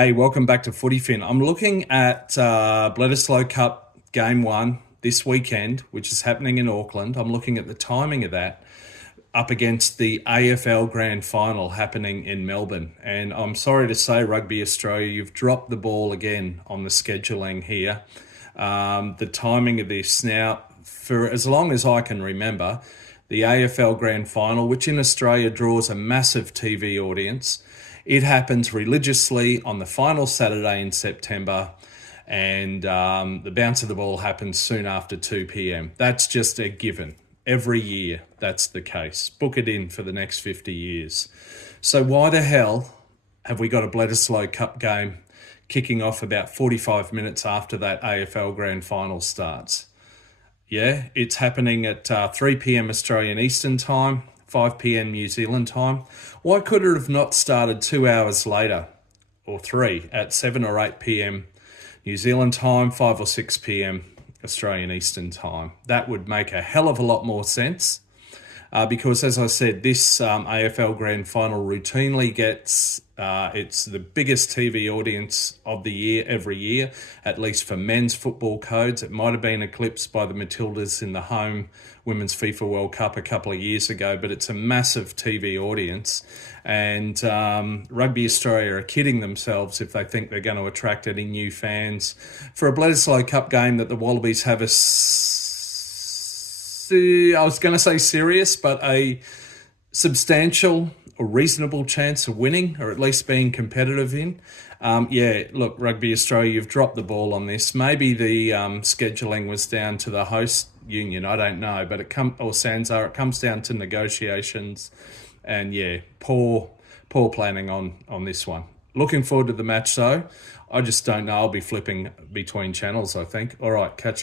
Hey, welcome back to Footy Fin. I'm looking at Bledisloe Cup Game 1 this weekend, which is happening in Auckland. I'm looking at the timing of that up against the AFL Grand Final happening in Melbourne. And I'm sorry to say, Rugby Australia, you've dropped the ball again on the scheduling here. The timing of this now, for as long as I can remember, the AFL Grand Final, which in Australia draws a massive TV audience, it happens religiously on the final Saturday in September, and the bounce of the ball happens soon after 2 p.m. That's just a given. Every year, that's the case. Book it in for the next 50 years. So why the hell have we got a Bledisloe Cup game kicking off about 45 minutes after that AFL Grand Final starts? Yeah, it's happening at 3 p.m. Australian Eastern Time, 5 p.m. New Zealand time. Why could it have not started 2 hours later, or 3, at 7 or 8 p.m. New Zealand time, 5 or 6 p.m. Australian Eastern time? That would make a hell of a lot more sense. Because, as I said, this AFL Grand Final routinely gets, it's the biggest TV audience of the year every year, at least for men's football codes. It might have been eclipsed by the Matildas in the home Women's FIFA World Cup a couple of years ago, but it's a massive TV audience. And Rugby Australia are kidding themselves if they think they're going to attract any new fans for a Bledisloe Cup game that the Wallabies have I was going to say serious, but a substantial or reasonable chance of winning, or at least being competitive in. Yeah, look, Rugby Australia, you've dropped the ball on this. Maybe the scheduling was down to the host union, I don't know, but it comes down to negotiations, and yeah, poor planning on this one. Looking forward to the match though. I just don't know. I'll be flipping between channels, I think. All right, catch